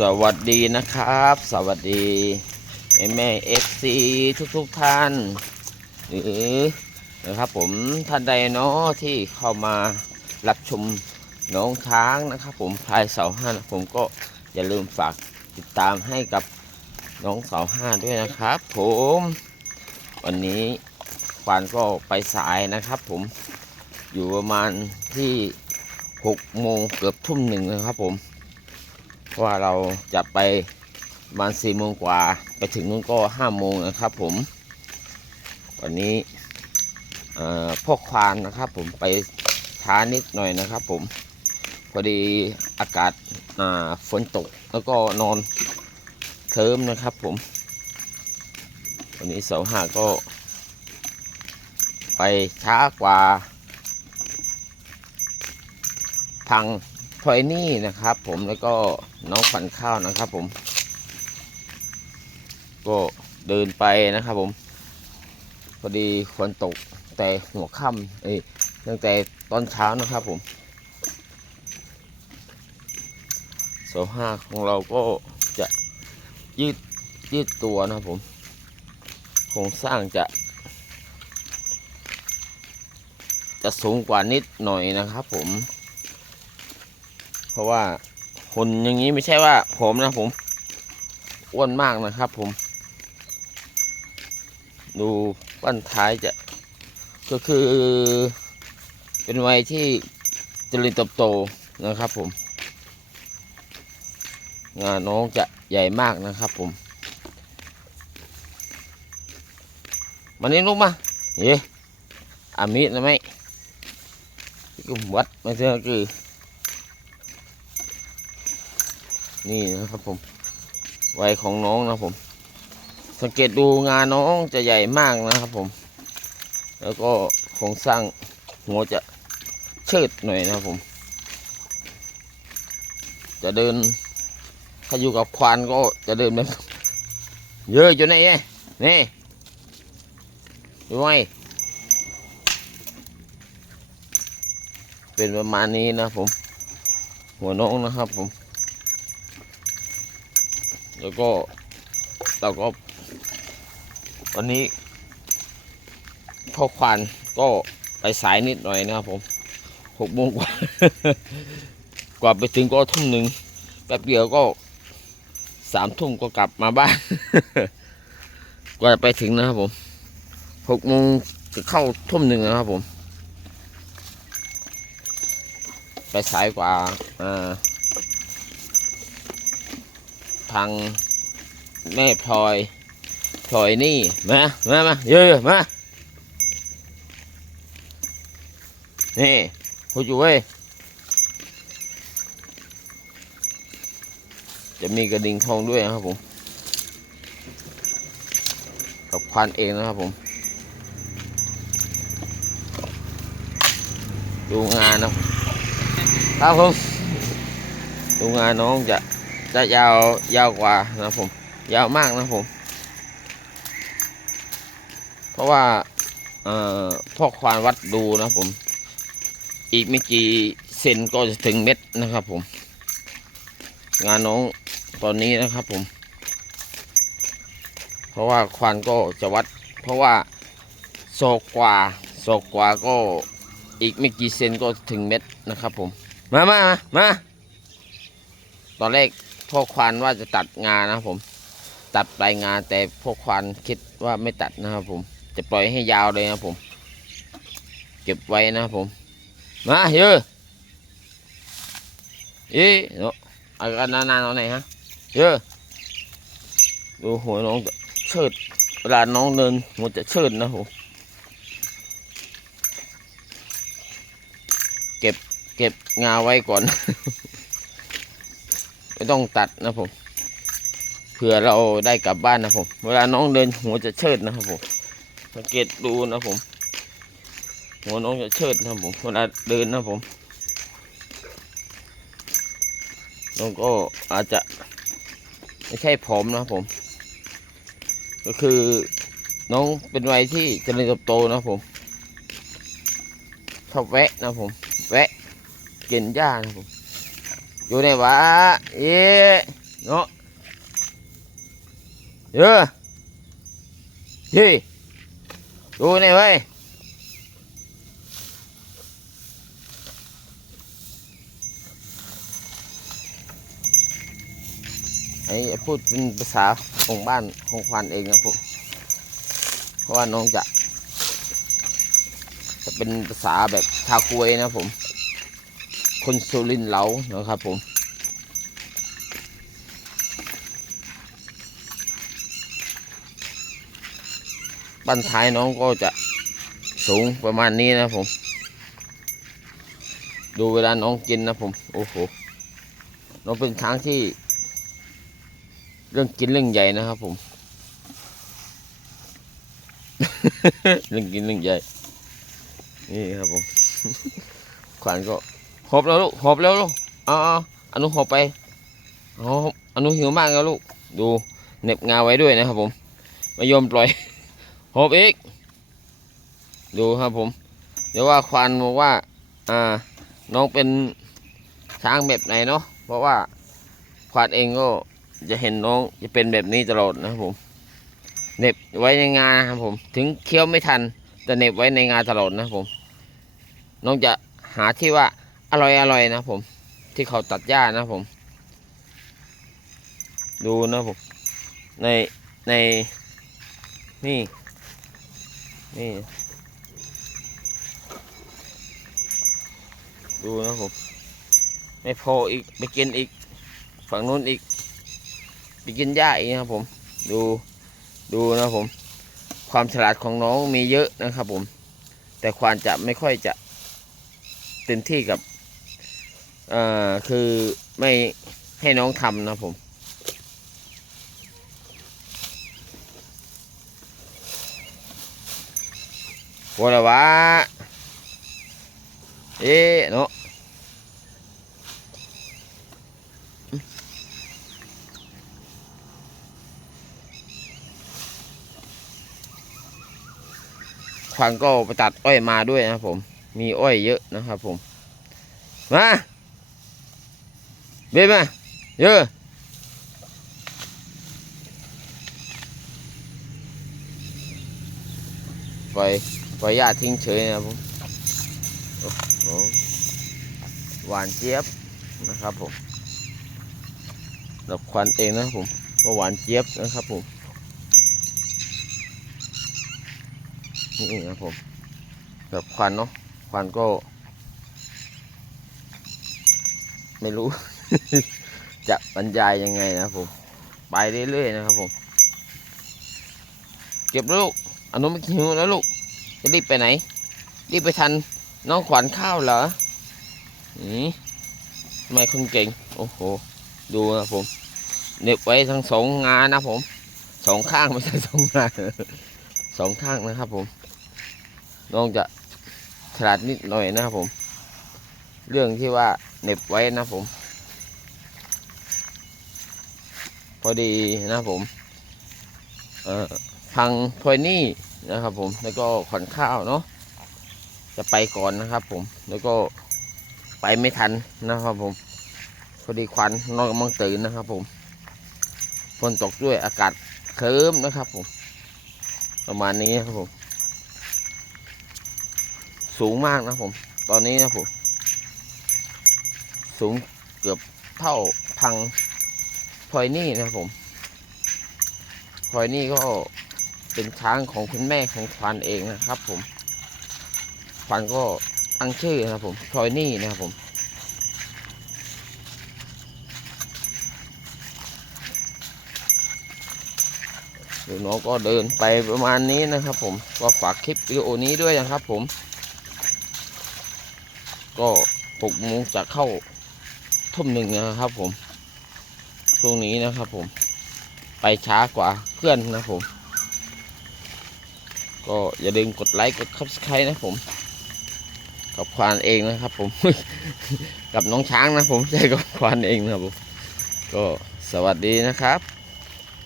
สวัสดีนะครับ สวัสดี แม่แม่เอฟซีทุกทุกๆท่านหรือนะครับผมท่านใดเนาะที่เข้ามารับชมน้องช้างนะครับผมพลายเสาห้านะผมก็อย่าลืมฝากติดตามให้กับน้องเสาห้าด้วยนะครับ ผม วันนี้ควานก็ไปสายนะครับ ผมอยู่ประมาณที่หกโมงเกือบทุ่มหนึ่งนะครับผม ว่าเราจะไปประมาณสี่โมงกว่า ไปถึงนู้นก็ห้าโมงนะครับผม วันนี้พวกควานนะครับผมไปช้านิดหน่อยนะครับผม พอดีอากาศาฝนตกแล้วก็นอนเทิมนะครับผม วันนี้เสาห้าก็ ไปช้ากว่า พัง พลอยนี่นะครับ ผมแล้วก็น้องขวัญข้าวนะครับ ผม ก็เดินไปนะครับ ผม พอดีฝนตกแต่หัวค่ำเอ้ยตั้งแต่ตอนเช้านะครับผมโซห้าของเราก็จะยืดยืดตัวนะครับผมโครงสร้างจะ จะสูงกว่านิดหน่อยนะครับผม เพราะว่าหุ่นอย่างนี้ไม่ใช่ว่า ผมนะผมอ้วนมากนะครับ ผม ดูบั้นท้ายจะ ก็คือ เป็นวัยที่เจริญเติบโตนะครับ ผม งานน้องจะใหญ่มากนะครับ ผมมันนี้ลูกมาเย้อามิดนะไหมก็วัดไม่ใช่คือ นี่นะครับผมวัยของน้องนะผม สังเกตดูงานน้องจะใหญ่มากนะครับผม แล้วก็โครงสร้างหัวจะเชิดหน่อยนะครับผม จะเดินถ้าอยู่กับควานก็จะเดินแบบเยอะอยู่ไหนนี่ดูไหมเป็นประมาณนี้นะผม หัวน้องนะครับผม แล้วก็เราก็วันนี้พ่อควานก็ไปสายนิดหน่อยนะครับผมหกโมงกว่า กว่าไปถึงก็ทุ่มหนึ่งแป๊บเดียวก็สามทุ่มก็กลับมาบ้าน กว่าจะไปถึงนะครับผมหกโมงจะเข้าทุ่มหนึ่งนะครับผม ไปสายกว่าอ่า ทางแม่พลอยพลอยนี่มามามาเยอะมานี่พูดอยู่เว้ยจะมีกระดิ่งทองด้วยนะครับผมกับควันเองนะครับผม ดูงานนะครับผมดูงานน้องจะ จะยาวยาวกว่านะผม ยาวมากนะผม เพราะว่าเอ่อพ่อควานวัดดูนะผม อีกไม่กี่เซนก็จะถึงเม็ดนะครับผม งานน้องตอนนี้นะครับผม เพราะว่าควานก็จะวัด เพราะว่าโศกกว่าโศกกว่าก็อีกไม่กี่เซนก็ถึงเม็ดนะครับผม มามามามาตอนแรก พ่อควานว่าจะตัดงานะผม ตัดปลายงาแต่พ่อควานคิดว่าไม่ตัดนะครับผม จะปล่อยให้ยาวเลยนะผม เก็บไว้นะผม มาเยอะเอ๊ะเนาะอากันนานๆเอาไหนฮะเยอะดูหัวน้องจะเชิดเวลาน้องเดินหัวจะเชิดนะผมเก็บเก็บงาไว้ก่อน ไม่ต้องตัดนะผมเผื่อเราได้กลับบ้านนะผม เวลาน้องเดินหัวจะเชิดนะครับผมสังเกตดูนะผม หัวน้องจะเชิดนะครับผมเวลาเดินนะผมน้องก็อาจจะไม่ใช่ผอมนะผม ก็คือน้องเป็นวัยที่เจริญเติบโตนะผมชอบแวะนะผม แวะกินหญ้านะผม อยู่ไหนวะเอ๊ะโนะเยอะยี่ดูนี่เว้ยไอ้พูดเป็นภาษาของบ้านของควานเองนะผมเพราะว่าน้องจะ จะเป็นภาษาแบบชาวคุยนะผม คนสุรินทร์เรานะครับผมบ้นท้ายน้องก็จะสูงประมาณนี้นะผม ดูเวลาน้องกินนะผม โอ้โห น้องเป็นช้างที่ เรื่องกินเรื่องใหญ่นะครับผม เรื่องกินเรื่องใหญ่ นี่ครับผม ขวานก็ หอบแล้วลูกหอบแล้วลูกอาเอาอนุหอบไปอ๋ออนุหิวมากแล้วลูกดูเน็บงาไว้ด้วยนะครับผมไม่ยอมปล่อยหอบอีกดูครับผม เดี๋ยวว่าควานบอกว่าอ่าน้องเป็นช้างแบบไหนเนาะเพราะว่าควานเองก็จะเห็นน้องจะเป็นแบบนี้ตลอดนะครับผมเน็บไว้ในงาครับผม ถึงเคี้ยวไม่ทันแต่เน็บไว้ในงาตลอดนะครับผม น้องจะหาที่ว่า อร่อยอร่อยนะผม ที่เขาตัดหญ้านะผม ดูนะผม ในในนี่ นี่ ดูนะผม ไม่พออีกไปกินอีก ฝั่งนู้นอีก ไปกินหญ้าอีกนะครับผม ดูดูนะผม ความฉลาดของน้องมีเยอะนะครับผม แต่ควานจะไม่ค่อยจะเต็มที่กับ เอ่อคือไม่ให้น้องทำนะผมว่าละวะเอ๊ะเนาะขวางก็ไปตัดอ้อยมาด้วยนะผม มีอ้อยเยอะนะครับผม มา เบ็มาเยอะปล่อยปล่อยหญ้าทิ้งเฉยนะครับผมโอ้โหหวานเจี๊ยบนะครับผมดับควันเองนะผมก็หวานเจี๊ยบนะครับผมนี่นะผมดับควันเนาะควันก็ ไม่รู้ จะบรรยายยังไงนะครับผม ไปเรื่อยๆนะครับผม เก็บลูกอนุไม่หิวแล้วลูก จะรีบไปไหน รีบไปทันน้องขวัญข้าวเหรอนี่ทำไมคนเก่ง โอ้โห ดูนะผมเหน็บไว้ทั้งสองงานนะผมสองข้างไม่ใช่สองงานสองข้างนะครับผม น้องจะฉลาดนิดหน่อยนะครับผม เรื่องที่ว่าเหน็บไว้นะผม พอดีนะผมพังพลอยนี่นะครับผมแล้วก็ขวัญข้าวเนาะจะไปก่อนนะครับผมแล้วก็ไปไม่ทันนะครับผมพอดีควันนอนกำลังตื่นนะครับผมฝนตกด้วยอากาศเคลิ้มนะครับผม ประมาณนี้ครับผม สูงมากนะผม ตอนนี้นะผม สูงเกือบเท่าพัง พลอยนี่นะครับผมพลอยนี่ก็เป็นช้างของคุณแม่ของควานเองนะครับ ผมควานก็ตั้งชื่อนะครับผมพลอยนี่นะครับผมเดี๋ยวน้องก็เดินไปประมาณนี้นะครับ ผมก็ฝากคลิปวิดีโอนี้ด้วยนะครับ ผม ก็หกโมงจะเข้าทุ่มหนึ่งนะครับผม ช่วงนี้นะครับผมไปช้ากว่าเพื่อนนะผม ก็อย่าลืมกดไลค์กดคับสไครต์นะผมกับควานเองนะครับผม กับน้องช้างนะผมใช่กับควานเองนะครับผมก็สวัสดีนะครับ